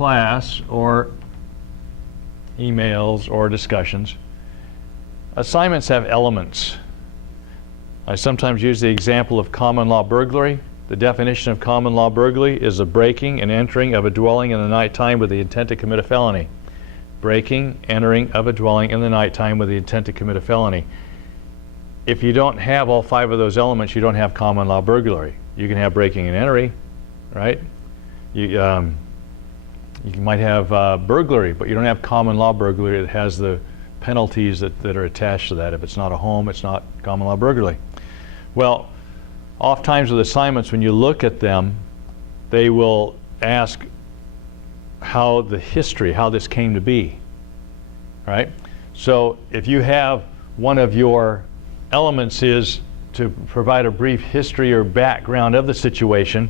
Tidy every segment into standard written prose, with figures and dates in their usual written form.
class or emails or discussions, assignments have elements. I sometimes use the example of common law burglary. The definition of common law burglary is the breaking and entering of a dwelling in the nighttime with the intent to commit a felony. Breaking, entering of a dwelling in the nighttime with the intent to commit a felony. If you don't have all 5 of those elements, you don't have common law burglary. You can have breaking and entering, right? You might have burglary, but you don't have common law burglary that has the penalties that are attached to that. If it's not a home, it's not common law burglary. Well, oftentimes with assignments, when you look at them, they will ask how the history, how this came to be, right? So if you have one of your elements is to provide a brief history or background of the situation,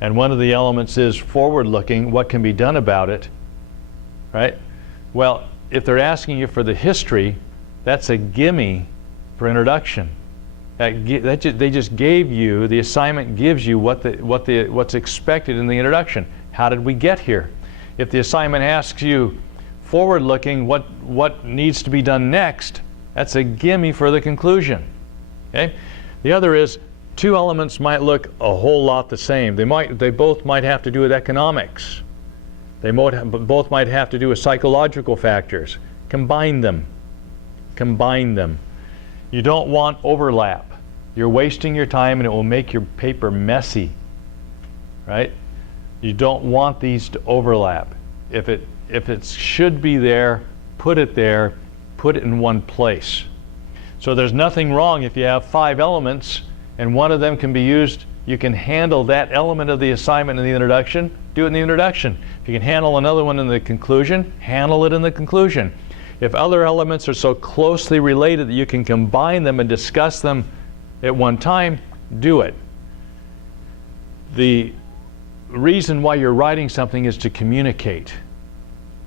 and one of the elements is forward-looking, what can be done about it, right? Well, if they're asking you for the history, that's a gimme for introduction. They just gave you, the assignment gives you what's expected in the introduction. How did we get here? If the assignment asks you forward-looking, what needs to be done next, that's a gimme for the conclusion. Okay? The other is 2 elements might look a whole lot the same. They both might have to do with economics. They both might have to do with psychological factors. Combine them. Combine them. You don't want overlap. You're wasting your time and it will make your paper messy, right? You don't want these to overlap. If it should be there, put it in one place. So there's nothing wrong if you have 5 elements and one of them can be used. You can handle that element of the assignment in the introduction, do it in the introduction. If you can handle another one in the conclusion, handle it in the conclusion. If other elements are so closely related that you can combine them and discuss them at one time, do it. The reason why you're writing something is to communicate,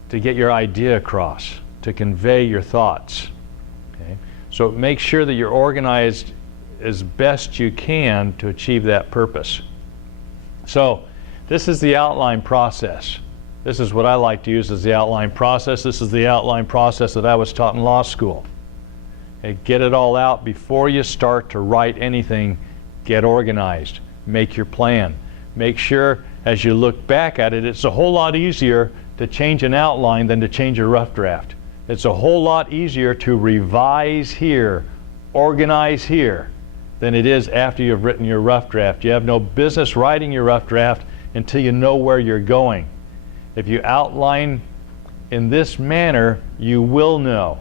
to get your idea across, to convey your thoughts. Okay? So make sure that you're organized as best you can to achieve that purpose. So this is the outline process. This is what I like to use as the outline process. This is the outline process that I was taught in law school. Okay, get it all out before you start to write anything. Get organized. Make your plan. Make sure as you look back at it, it's a whole lot easier to change an outline than to change a rough draft. It's a whole lot easier to revise here, organize here, than it is after you've written your rough draft. You have no business writing your rough draft until you know where you're going. If you outline in this manner, you will know.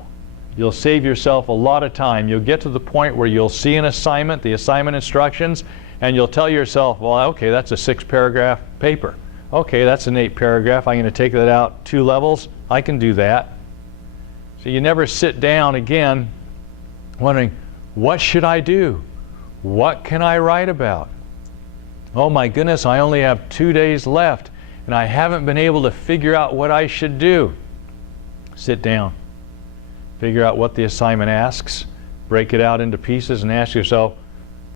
You'll save yourself a lot of time. You'll get to the point where you'll see an assignment, the assignment instructions, and you'll tell yourself, well, okay, that's a 6-paragraph paper. Okay, that's an 8-paragraph. I'm going to take that out 2 levels. I can do that. So you never sit down again wondering, what should I do? What can I write about? Oh my goodness, I only have 2 days left and I haven't been able to figure out what I should do. Sit down. Figure out what the assignment asks. Break it out into pieces and ask yourself,